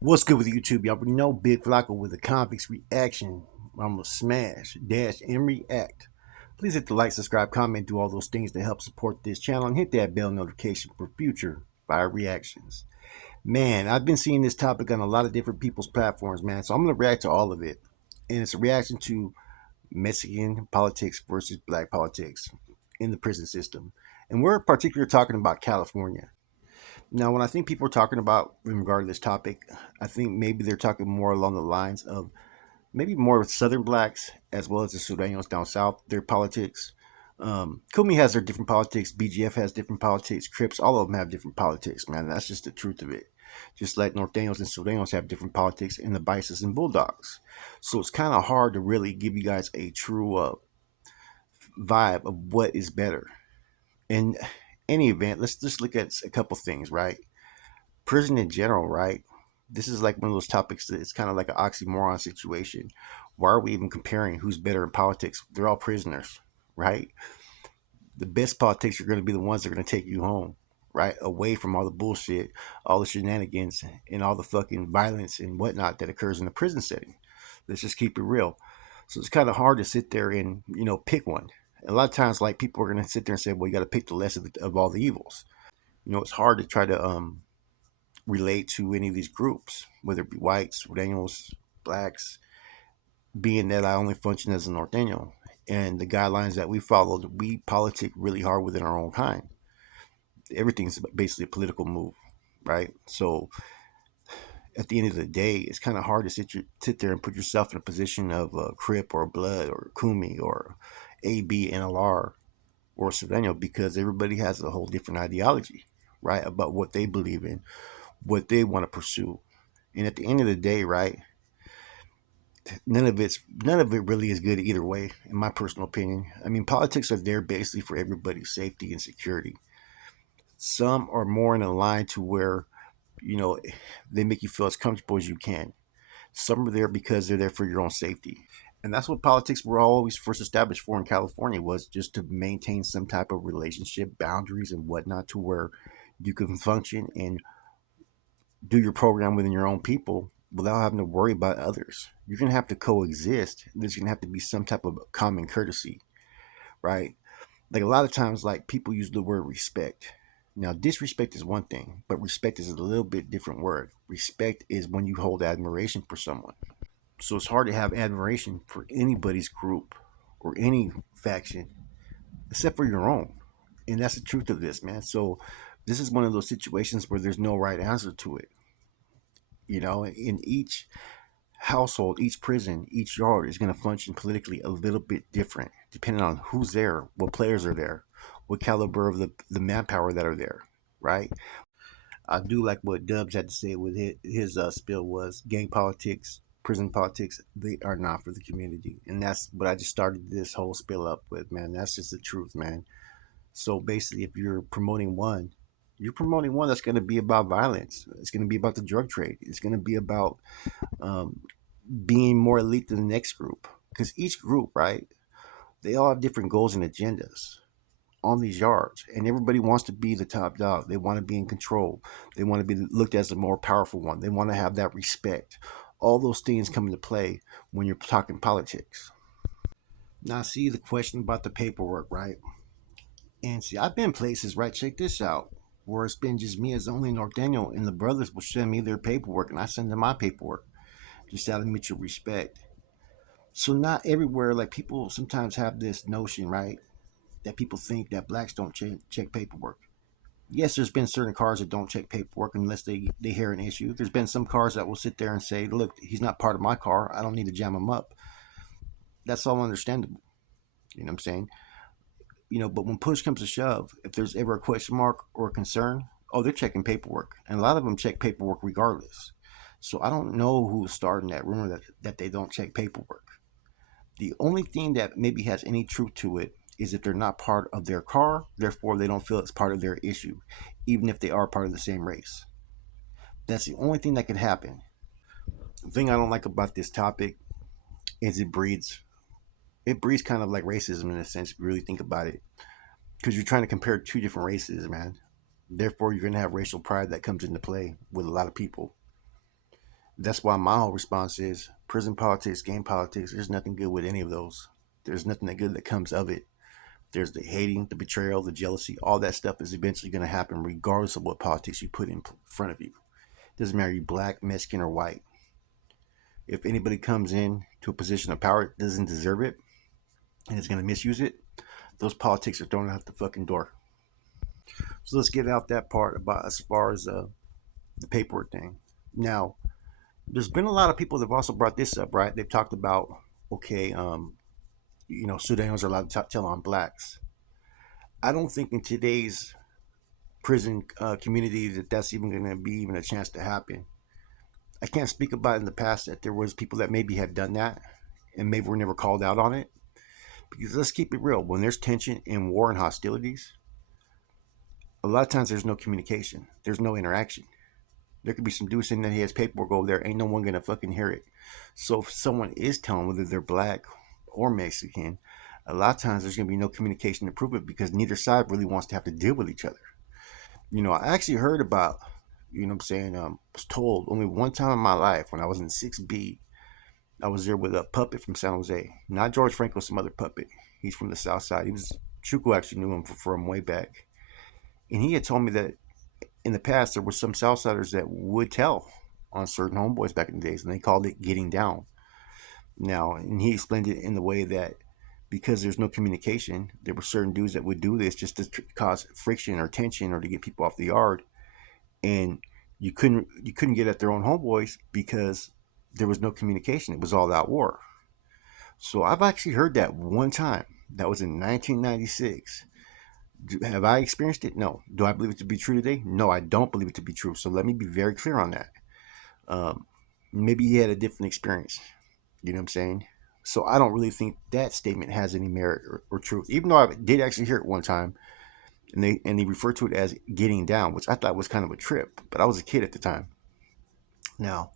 What's good with YouTube? Y'all already know Big Flacco with a convicts reaction. I'm gonna smash, dash, and react. Please hit the like, subscribe, comment, do all those things to help support this channel, and hit that bell notification for future fire reactions. Man, I've been seeing this topic on a lot of different people's platforms, man. So I'm gonna react to all of it, and it's a reaction to Mexican politics versus Black politics in the prison system, and we're particularly talking about California. Now, when I think people are talking about in regard to this topic, I think maybe they're talking more along the lines of maybe more with Southern blacks as well as the Sureños down south, their politics. Kumi has their different politics. BGF has different politics. Crips, all of them have different politics, man. That's just the truth of it. Just like Norteños and Sureños have different politics, and the Bices and Bulldogs. So it's kind of hard to really give you guys a true vibe of what is better. In any event, let's just look at a couple things, right? Prison in general, right? This is like one of those topics that it's kind of like an oxymoron situation. Why are we even comparing who's better in politics? They're all prisoners, right? The best politics are going to be the ones that are going to take you home, right? Away from all the bullshit, all the shenanigans, and all the fucking violence and whatnot that occurs in the prison setting. Let's just keep it real. So it's kind of hard to sit there and, pick one. A lot of times, like, people are going to sit there and say, well, you got to pick the less of all the evils. It's hard to try to relate to any of these groups, whether it be whites, Sureños, blacks, being that I only function as a Norteño. And the guidelines that we followed, we politic really hard within our own kind. Everything's basically a political move, right? So at the end of the day, it's kind of hard to sit there and put yourself in a position of a Crip or a Blood or Kumi or AB, NLR, or Sureño because everybody has a whole different ideology, right? About what they believe in, what they want to pursue. And at the end of the day, right, none of it really is good either way, in my personal opinion. I mean, politics are there basically for everybody's safety and security. Some are more in a line to where, you know, they make you feel as comfortable as you can. Some are there because they're there for your own safety. And that's what politics were always first established for in California, was just to maintain some type of relationship, boundaries and whatnot, to where you can function and do your program within your own people without having to worry about others. You're gonna have to coexist. There's gonna have to be some type of common courtesy, right? Like a lot of times, like people use the word respect. Now, disrespect is one thing, but respect is a little bit different word. Respect is when you hold admiration for someone. So it's hard to have admiration for anybody's group or any faction except for your own. And that's the truth of this, man. So this is one of those situations where there's no right answer to it. In each household, each prison, each yard is going to function politically a little bit different, depending on who's there, what players are there, what caliber of the manpower that are there, right? I do like what Dubs had to say with his spill was gang politics, prison politics. They are not for the community, and that's what I just started this whole spill up with, man. That's just the truth, man. So basically, if you're promoting one that's going to be about violence. It's going to be about the drug trade. It's going to be about um, being more elite than the next group. Because each group, right, they all have different goals and agendas on these yards, and everybody wants to be the top dog. They want to be in control. They want to be looked as the more powerful one. They want to have that respect. All those things come into play when you're talking politics. Now, see the question about the paperwork, right? And see, I've been places, right? Check this out, where it's been just me as the only Norteño, and the brothers will send me their paperwork, and I send them my paperwork, just out of mutual respect. So not everywhere, like people sometimes have this notion, right, that people think that blacks don't check paperwork. Yes, there's been certain cars that don't check paperwork unless they hear an issue. There's been some cars that will sit there and say, "Look, he's not part of my car. I don't need to jam him up." That's all understandable. You know what I'm saying? But when push comes to shove, if there's ever a question mark or a concern, oh, they're checking paperwork, and a lot of them check paperwork regardless. So I don't know who's starting that rumor that they don't check paperwork. The only thing that maybe has any truth to it is if they're not part of their car, therefore they don't feel it's part of their issue, even if they are part of the same race. That's the only thing that could happen. The thing I don't like about this topic is it breeds kind of like racism in a sense if you really think about it. Because you're trying to compare two different races, man. Therefore you're gonna have racial pride that comes into play with a lot of people. That's why my whole response is prison politics, game politics. There's nothing good with any of those. There's nothing that good that comes of it. There's the hating, the betrayal, the jealousy. All that stuff is eventually going to happen, regardless of what politics you put in front of you. Doesn't matter you black, Mexican, or white. If anybody comes in to a position of power that doesn't deserve it and is going to misuse it, those politics are thrown out the fucking door. So let's get out that part about as far as the paperwork thing. Now, there's been a lot of people that have also brought this up, right? They've talked about, okay, Sudanos are allowed to tell on blacks. I don't think in today's prison community that that's even going to be even a chance to happen. I can't speak about in the past that there was people that maybe had done that and maybe were never called out on it. Because let's keep it real. When there's tension and war and hostilities, a lot of times there's no communication. There's no interaction. There could be some dude saying that he has paperwork over there. Ain't no one gonna fucking hear it. So if someone is telling whether they're black or Mexican, a lot of times there's gonna be no communication to prove it because neither side really wants to have to deal with each other. I actually heard about, what I'm saying, was told only one time in my life when I was in 6B. I was there with a puppet from San Jose. Not George Franco, some other puppet. He's from the South Side. He was Chuku actually knew him from way back. And he had told me that in the past there were some Southsiders that would tell on certain homeboys back in the days, and they called it getting down. Now, and he explained it in the way that because there's no communication, there were certain dudes that would do this just to cause friction or tension or to get people off the yard, and you couldn't get at their own homeboys because there was no communication. It was all out war. So I've actually heard that one time. That was in 1996. Have I experienced it? No. Do I believe it to be true today? No, I don't believe it to be true. So let me be very clear on that. Um, Maybe he had a different experience. You know what I'm saying? So I don't really think that statement has any merit or truth, even though I did actually hear it one time, and they referred to it as getting down, which I thought was kind of a trip. But I was a kid at the time. Now,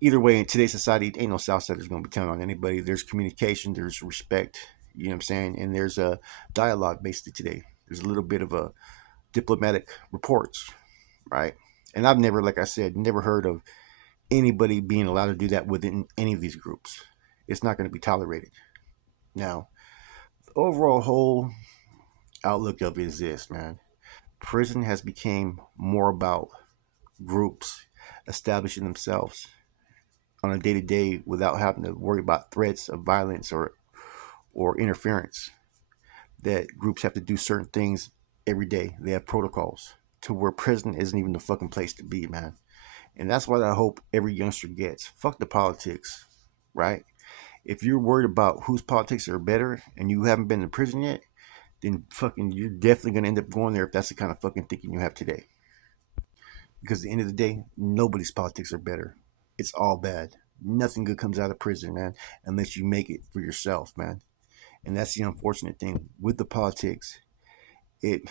either way, in today's society, ain't no Southsiders going to be telling on anybody. There's communication, there's respect. You know what I'm saying? And there's a dialogue basically today. There's a little bit of a diplomatic reports, right? And I've never, like I said, never heard of anybody being allowed to do that within any of these groups. It's not going to be tolerated. Now, the overall whole outlook of it is this, man. Prison has become more about groups establishing themselves on a day to day without having to worry about threats of violence or interference. That groups have to do certain things every day. They have protocols to where prison isn't even the fucking place to be, man. And that's what I hope every youngster gets. Fuck the politics, right? If you're worried about whose politics are better and you haven't been in prison yet, then fucking you're definitely gonna end up going there if that's the kind of fucking thinking you have today. Because at the end of the day, nobody's politics are better. It's all bad. Nothing good comes out of prison, man, unless you make it for yourself, man. And that's the unfortunate thing with the politics. It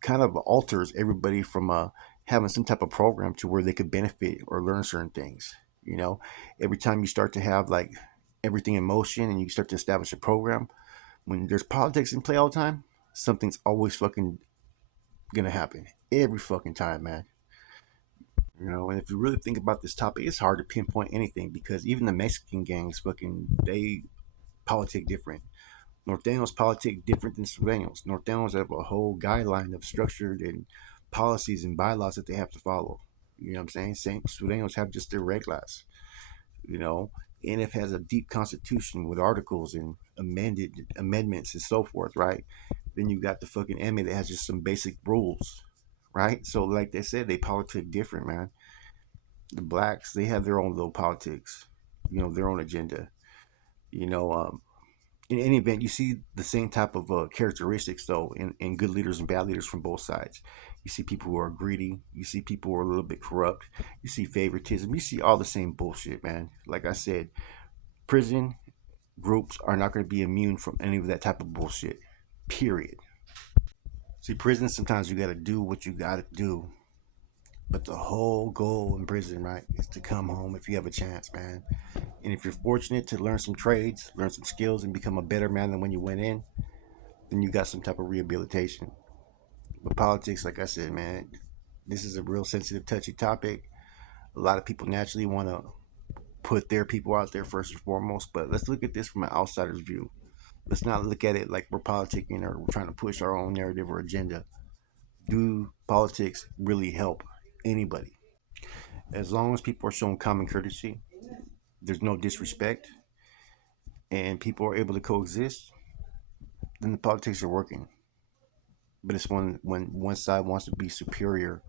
kind of alters everybody from having some type of program to where they could benefit or learn certain things. You know, every time you start to have like everything in motion and you start to establish a program, when there's politics in play all the time, something's always fucking gonna happen every fucking time, man. And if you really think about this topic, it's hard to pinpoint anything because even the Mexican gangs, fucking, they politic different. Norteños politic different than Sureños. Norteños have a whole guideline of structured and policies and bylaws that they have to follow. You know what I'm saying? Same Sureños have just their reglas. You know, NF has a deep constitution with articles and amendments and so forth, right? Then you got the fucking MA that has just some basic rules, right? So like they said, they politic different, man. The blacks, they have their own little politics, their own agenda. You know, in any event, you see the same type of characteristics though in good leaders and bad leaders from both sides. You see people who are greedy. You see people who are a little bit corrupt. You see favoritism. You see all the same bullshit, man. Like I said, prison groups are not going to be immune from any of that type of bullshit. Period. See, prison sometimes you got to do what you got to do, but the whole goal in prison, right, is to come home if you have a chance, man. And if you're fortunate to learn some trades, learn some skills, and become a better man than when you went in, then you got some type of rehabilitation. But politics, like I said, man, this is a real sensitive, touchy topic. A lot of people naturally want to put their people out there first and foremost, but let's look at this from an outsider's view. Let's not look at it like we're politicking or we're trying to push our own narrative or agenda. Do politics really help anybody? As long as people are showing common courtesy, there's no disrespect, and people are able to coexist, then the politics are working. But it's when one side wants to be superior,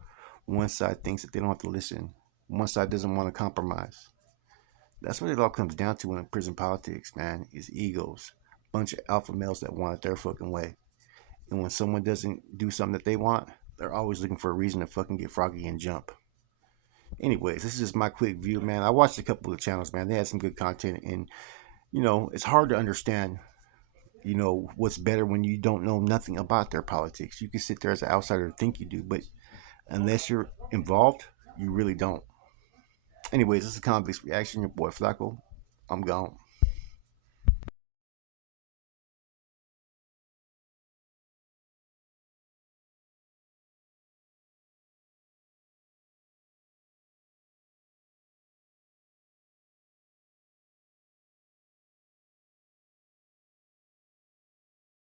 one side thinks that they don't have to listen, one side doesn't want to compromise. That's what it all comes down to in prison politics, man, is egos. Bunch of alpha males that want it their fucking way. And when someone doesn't do something that they want, they're always looking for a reason to fucking get froggy and jump. Anyways, this is just my quick view, man. I watched a couple of channels, man. They had some good content, and it's hard to understand, what's better when you don't know nothing about their politics. You can sit there as an outsider and think you do, but unless you're involved, you really don't. Anyways, this is Convict's Reaction. Your boy Flacco. I'm gone.